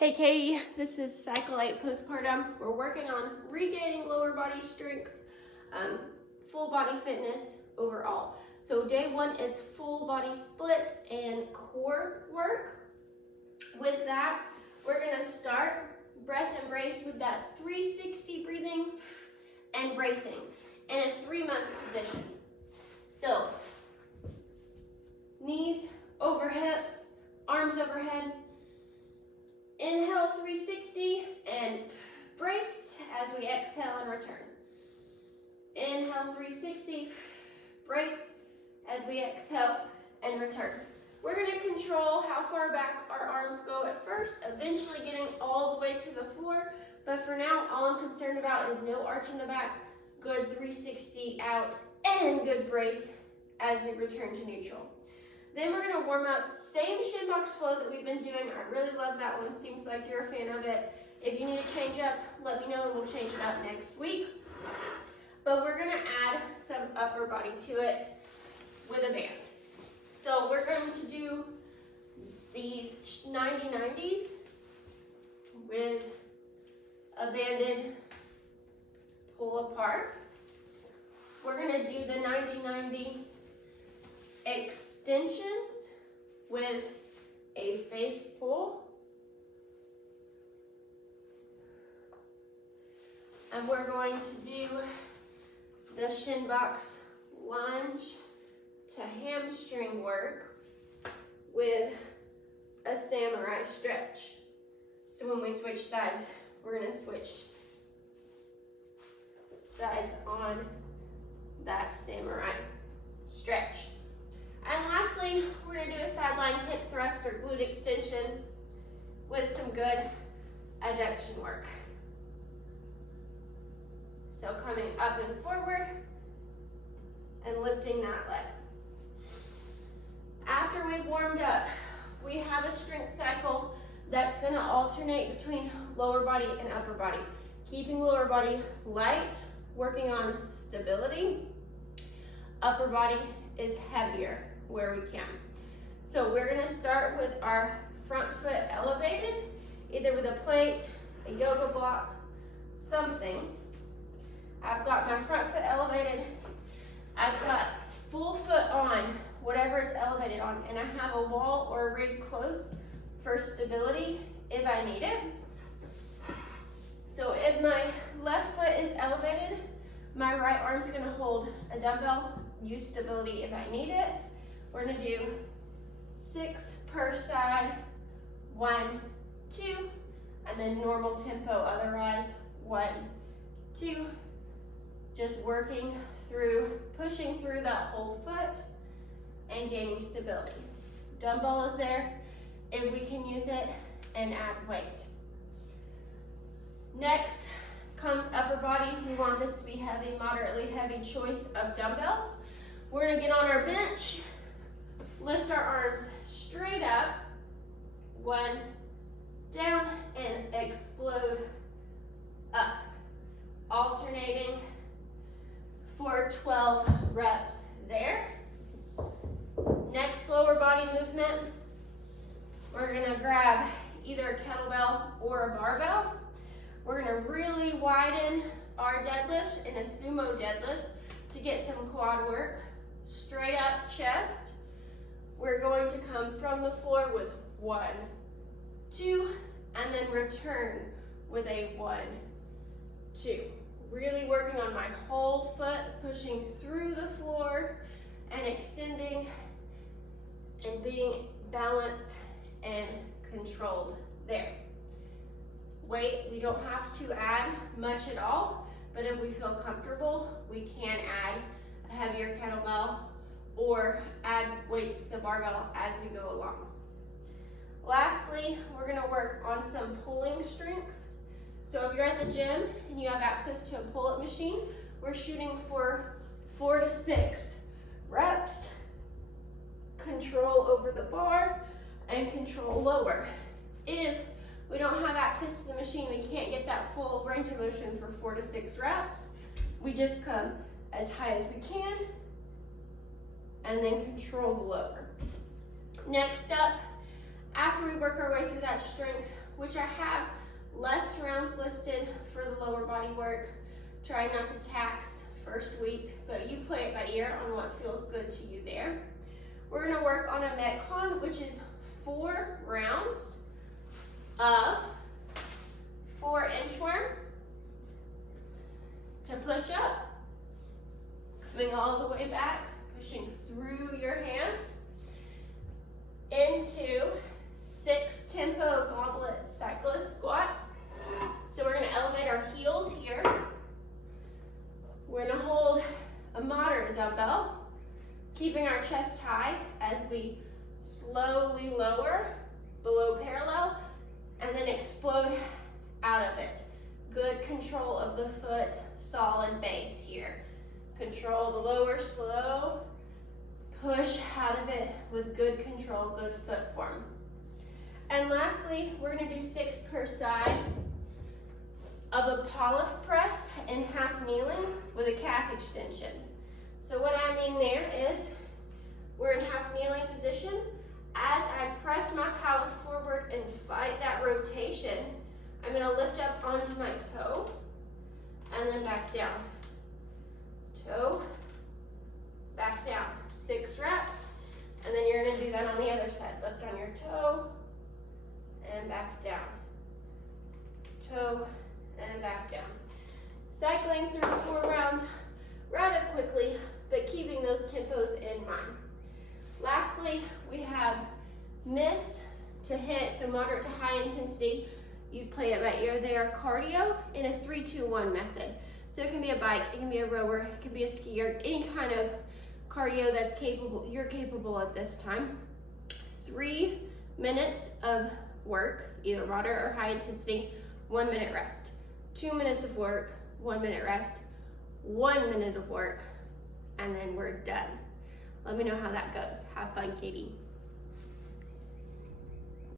Hey Katie, this is Cycle 8 Postpartum. We're working on regaining lower body strength, full body fitness overall. So day one is full body split and core work. With that, we're gonna start breath and brace with that 360 breathing and bracing in a 3-month position. So knees over hips, arms overhead. Inhale 360 and brace as we exhale and return. Inhale 360, brace as we exhale and return. We're going to control how far back our arms go at first, eventually getting all the way to the floor. But for now, all I'm concerned about is no arch in the back, good 360 out, and good brace as we return to neutral. Then we're gonna warm up, same shin box flow that we've been doing. I really love that one. Seems like you're a fan of it. If you need to change up, let me know and we'll change it up next week. But we're gonna add some upper body to it with a band. So we're going to do these 90-90s with a banded pull apart. We're gonna do the 90-90 extensions with a face pull. And we're going to do the shin box lunge to hamstring work with a samurai stretch. So when we switch sides, we're going to switch sides on that samurai stretch. And lastly, we're going to do a sideline hip thrust or glute extension with some good adduction work. So coming up and forward and lifting that leg. After we've warmed up, we have a strength cycle that's going to alternate between lower body and upper body. Keeping lower body light, working on stability. Upper body is heavier where we can. So we're gonna start with our front foot elevated, either with a plate, a yoga block, something. I've got my front foot elevated. I've got full foot on, whatever it's elevated on, and I have a wall or a rig close for stability if I need it. So if my left foot is elevated, my right arm's gonna hold a dumbbell, use stability if I need it. We're gonna do 6 per side, 1, 2, and then normal tempo otherwise, 1, 2. Just working through, pushing through that whole foot and gaining stability. Dumbbell is there if we can use it, and add weight. Next comes upper body. We want this to be heavy, moderately heavy choice of dumbbells. We're gonna get on our bench, lift our arms straight up, 1, down, and explode up. Alternating for 12 reps there. Next lower body movement, we're gonna grab either a kettlebell or a barbell. We're gonna really widen our deadlift in a sumo deadlift to get some quad work. Straight up chest. We're going to come from the floor with 1, 2, and then return with a 1, 2. Really working on my whole foot, pushing through the floor and extending and being balanced and controlled there. Weight, we don't have to add much at all, but if we feel comfortable, we can add a heavier kettlebell or add weights to the barbell as we go along. Lastly, we're gonna work on some pulling strength. So if you're at the gym and you have access to a pull-up machine, we're shooting for 4 to 6 reps, control over the bar, and control lower. If we don't have access to the machine, we can't get that full range of motion for 4 to 6 reps. We just come as high as we can and then control the lower. Next up, After we work our way through that strength, which I have less rounds listed for the lower body work, try not to tax first week, but you play it by ear on what feels good to you there. We're gonna work on a Metcon, which is 4 rounds of 4 inchworm to push up, coming all the way back, pushing through your hands into 6 tempo goblet cyclist squats. So we're gonna elevate our heels here. We're gonna hold a moderate dumbbell, keeping our chest high as we slowly lower below parallel and then explode out of it. Good control of the foot, solid base here. Control the lower, slow, push out of it with good control, good foot form. And lastly, we're gonna do 6 per side of a Pollock press in half kneeling with a calf extension. So what I mean there is, we're in half kneeling position. As I press my palate forward and fight that rotation, I'm gonna lift up onto my toe and then back down. Toe, back down. 6 reps, and then you're gonna do that on the other side. Lift on your toe and back down. Toe and back down. Cycling through 4 rounds rather quickly, but keeping those tempos in mind. Lastly, we have miss to hit, so moderate to high intensity. You'd play it by ear there, cardio in a 3-2-1 method. So it can be a bike, it can be a rower, it can be a skier, any kind of cardio that's you're capable at this time. 3 minutes of work, either moderate or high intensity, 1 minute rest. 2 minutes of work, 1 minute rest, 1 minute of work, and then we're done. Let me know how that goes. Have fun, Katie.